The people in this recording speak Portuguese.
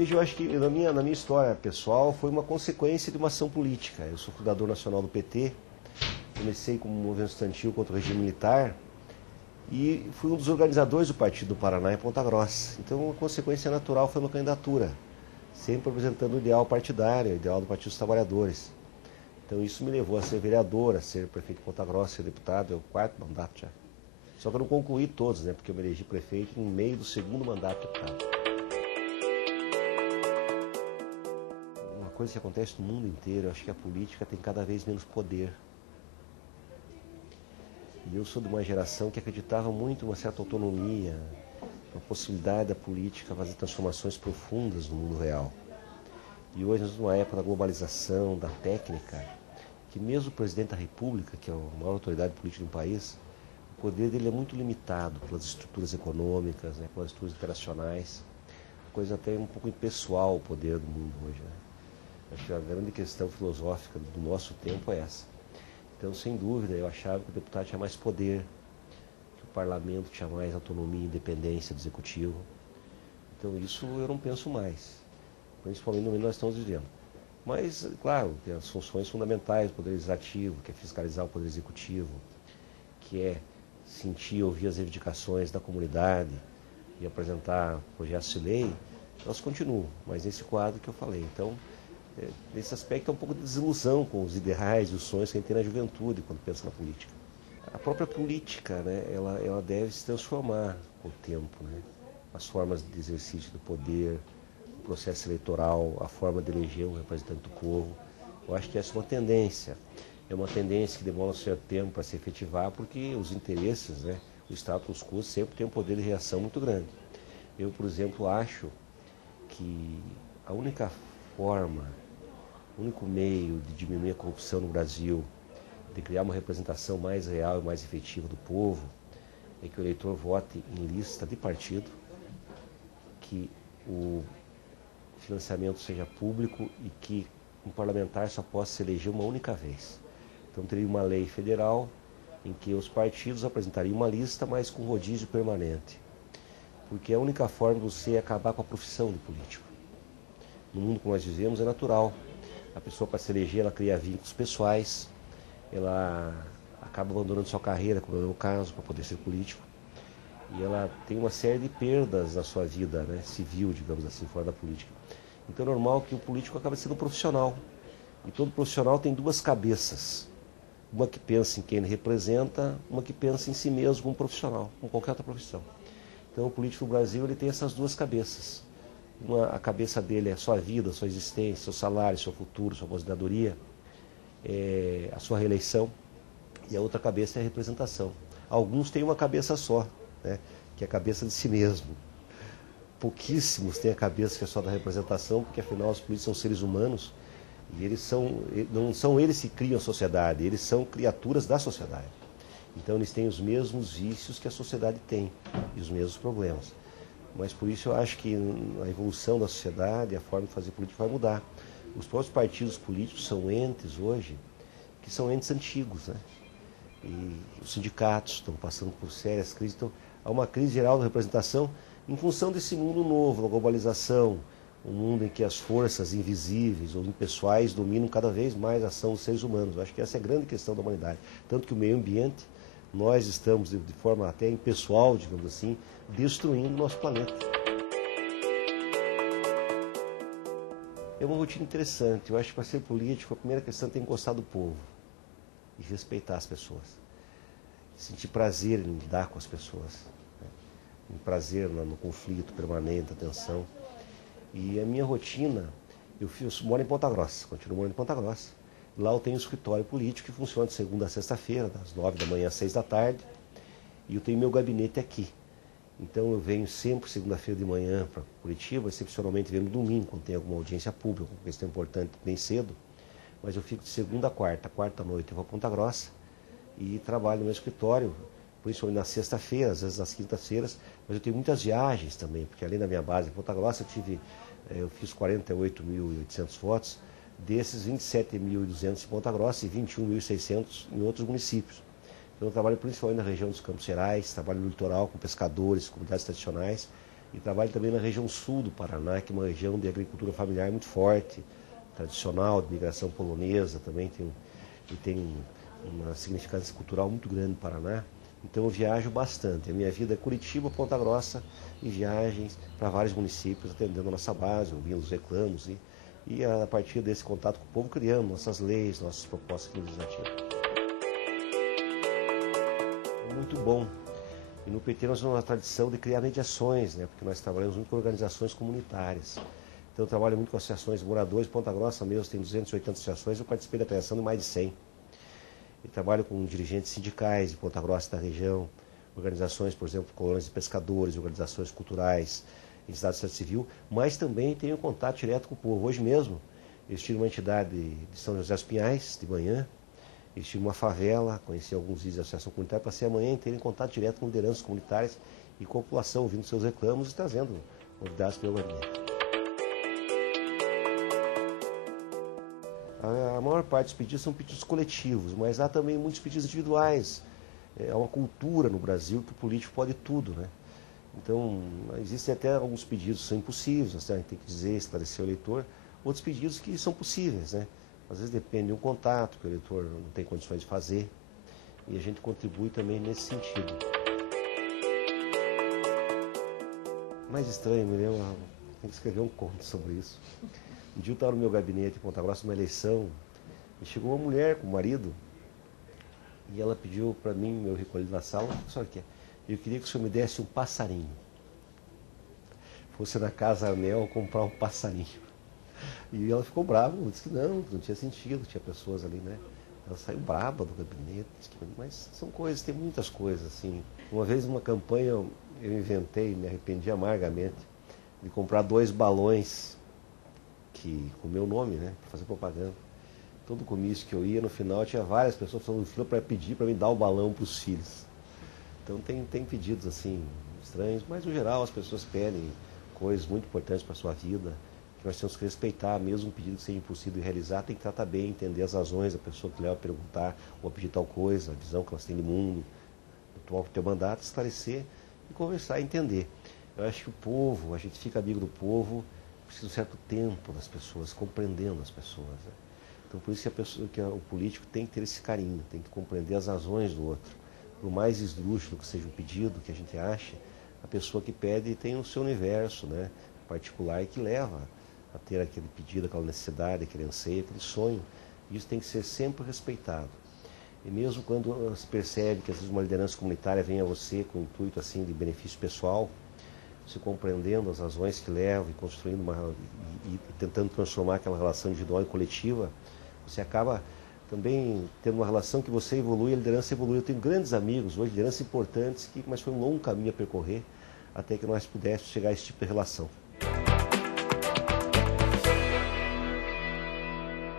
Veja, eu acho que na minha história pessoal foi uma consequência de uma ação política. Eu sou fundador nacional do PT, comecei como movimento estudantil contra o regime militar e fui um dos organizadores do Partido do Paraná em Ponta Grossa. Então, a consequência natural foi uma candidatura, sempre apresentando o ideal partidário, o ideal do Partido dos Trabalhadores. Então, isso me levou a ser vereador, a ser prefeito de Ponta Grossa, ser deputado, é o 4º mandato já. Só que eu não concluí todos, né, porque eu me elegi prefeito no meio do 2º mandato de deputado. Uma coisa que acontece no mundo inteiro, eu acho que a política tem cada vez menos poder. E eu sou de uma geração que acreditava muito em uma certa autonomia, na possibilidade da política fazer transformações profundas no mundo real. E hoje, numa época da globalização, da técnica, que mesmo o presidente da República, que é a maior autoridade política do país, o poder dele é muito limitado pelas estruturas econômicas, né, pelas estruturas internacionais. Coisa até um pouco impessoal o poder do mundo hoje, né? Acho que a grande questão filosófica do nosso tempo é essa. Então, sem dúvida, eu achava que o deputado tinha mais poder, que o parlamento tinha mais autonomia e independência do executivo. Então, isso eu não penso mais, principalmente no momento que nós estamos vivendo. Mas, claro, tem as funções fundamentais do Poder Legislativo, que é fiscalizar o Poder Executivo, que é sentir e ouvir as reivindicações da comunidade e apresentar projetos de lei, elas continuam, mas nesse quadro que eu falei. Então, nesse aspecto é um pouco de desilusão com os ideais e os sonhos que a gente tem na juventude quando pensa na política. A própria política, né, ela deve se transformar com o tempo, né? As formas de exercício do poder, o processo eleitoral, a forma de eleger um representante do povo. Eu acho que essa é uma tendência. É uma tendência que demora um certo tempo para se efetivar, porque os interesses, né, o status quo sempre tem um poder de reação muito grande. Eu, por exemplo, acho que a única forma, o único meio de diminuir a corrupção no Brasil, de criar uma representação mais real e mais efetiva do povo, é que o eleitor vote em lista de partido, que o financiamento seja público e que um parlamentar só possa se eleger uma única vez. Então teria uma lei federal em que os partidos apresentariam uma lista, mas com rodízio permanente. Porque é a única forma de você acabar com a profissão de político. No mundo que nós vivemos é natural. A pessoa, para se eleger, ela cria vínculos pessoais, ela acaba abandonando sua carreira, como é o meu caso, para poder ser político. E ela tem uma série de perdas na sua vida, né, civil, digamos assim, fora da política. Então é normal que o político acabe sendo um profissional. E todo profissional tem duas cabeças. Uma que pensa em quem ele representa, uma que pensa em si mesmo como profissional, como qualquer outra profissão. Então o político no Brasil ele tem essas duas cabeças. A cabeça dele é a sua vida, a sua existência, seu salário, seu futuro, sua aposentadoria, a sua reeleição. E a outra cabeça é a representação. Alguns têm uma cabeça só, né, que é a cabeça de si mesmo. Pouquíssimos têm a cabeça que é só da representação, porque afinal os políticos são seres humanos e não são eles que criam a sociedade, eles são criaturas da sociedade. Então eles têm os mesmos vícios que a sociedade tem e os mesmos problemas. Mas por isso eu acho que a evolução da sociedade, a forma de fazer política vai mudar. Os próprios partidos políticos são entes hoje, que são entes antigos, né? E os sindicatos estão passando por sérias crises. Então há uma crise geral da representação em função desse mundo novo, da globalização, um mundo em que as forças invisíveis ou impessoais dominam cada vez mais a ação dos seres humanos. Eu acho que essa é a grande questão da humanidade. Tanto que o meio ambiente, nós estamos, de forma até impessoal, digamos assim, destruindo o nosso planeta. É uma rotina interessante. Eu acho que para ser político, a primeira questão é ter que gostar do povo e respeitar as pessoas. Sentir prazer em lidar com as pessoas, né? Um prazer no conflito permanente, a tensão. E a minha rotina, eu moro em Ponta Grossa, continuo morando em Ponta Grossa. Lá eu tenho um escritório político que funciona de segunda a sexta-feira, das 9 da manhã às 6 da tarde. E eu tenho meu gabinete aqui. Então eu venho sempre segunda-feira de manhã para Curitiba, excepcionalmente venho no domingo, quando tem alguma audiência pública, alguma questão importante, bem cedo. Mas eu fico de segunda a quarta noite eu vou a Ponta Grossa e trabalho no meu escritório, principalmente na sexta-feira, às vezes nas quintas-feiras, mas eu tenho muitas viagens também, porque além da minha base em Ponta Grossa, eu fiz 48.800 votos, desses 27.200 em Ponta Grossa e 21.600 em outros municípios. Então eu trabalho principalmente na região dos Campos Gerais, trabalho no litoral com pescadores, comunidades tradicionais, E trabalho também na região sul do Paraná, que é uma região de agricultura familiar muito forte, tradicional, de migração polonesa, também tem uma significância cultural muito grande no Paraná. Então eu viajo bastante. A minha vida é Curitiba, Ponta Grossa e viagens para vários municípios, atendendo a nossa base, ouvindo os reclamos e a partir desse contato com o povo criando nossas leis, nossas propostas legislativas. Muito bom. E no PT nós temos uma tradição de criar mediações, né? Porque nós trabalhamos muito com organizações comunitárias. Então eu trabalho muito com associações de moradores. Ponta Grossa mesmo tem 280 associações, eu participei da criação de mais de 100. E trabalho com dirigentes sindicais de Ponta Grossa da região, organizações, por exemplo, colônias de pescadores, organizações culturais, entidades da sociedade civil, mas também tenho contato direto com o povo. Hoje mesmo, eu estive numa entidade de São José dos Pinhais, de manhã, eu estive numa favela, conheci alguns líderes da associação comunitária, passei a manhã inteira em contato direto com lideranças comunitárias e com a população, ouvindo seus reclamos e trazendo novidades para o meu gabinete. A maior parte dos pedidos são pedidos coletivos, mas há também muitos pedidos individuais. É uma cultura no Brasil que o político pode tudo, né? Então, existem até alguns pedidos que são impossíveis, nós temos que dizer, esclarecer o eleitor, outros pedidos que são possíveis, né? Às vezes depende de um contato que o eleitor não tem condições de fazer, e a gente contribui também nesse sentido. Mais estranho, me lembro, tem que escrever um conto sobre isso. Um dia eu estava no meu gabinete em Ponta Grossa, numa eleição, e chegou uma mulher com o marido, e ela pediu para mim, eu recolhi na sala, o que a senhora quer? Eu queria que o senhor me desse um passarinho. Fosse na Casa Anel comprar um passarinho. E ela ficou brava, disse que não tinha sentido, tinha pessoas ali, né? Ela saiu braba do gabinete, mas são coisas, tem muitas coisas, assim. Uma vez numa campanha eu inventei, me arrependi amargamente, de comprar 2 balões com o meu nome, né? Para fazer propaganda. Todo comício que eu ia, no final, tinha várias pessoas falando fila para pedir para me dar o balão para os filhos. Então tem pedidos assim estranhos, mas no geral as pessoas pedem coisas muito importantes para a sua vida, que nós temos que respeitar, mesmo um pedido que seja impossível de realizar, tem que tratar bem, entender as razões da pessoa que leva a perguntar ou a pedir tal coisa, a visão que elas têm do mundo, do teu mandato, esclarecer e conversar e entender. Eu acho que o povo, a gente fica amigo do povo, precisa de um certo tempo das pessoas, compreendendo as pessoas, né? Então por isso que o político tem que ter esse carinho, tem que compreender as razões do outro. Por mais esdrúxulo que seja um pedido que a gente ache, a pessoa que pede tem o seu universo, né, particular, que leva a ter aquele pedido, aquela necessidade, aquele anseio, aquele sonho. Isso tem que ser sempre respeitado. E mesmo quando se percebe que às vezes uma liderança comunitária vem a você com o intuito assim de benefício pessoal, você compreendendo as razões que levam e construindo e tentando transformar aquela relação individual e coletiva, você acaba também tendo uma relação que você evolui, a liderança evolui. Eu tenho grandes amigos hoje, lideranças importantes, mas foi um longo caminho a percorrer até que nós pudéssemos chegar a esse tipo de relação.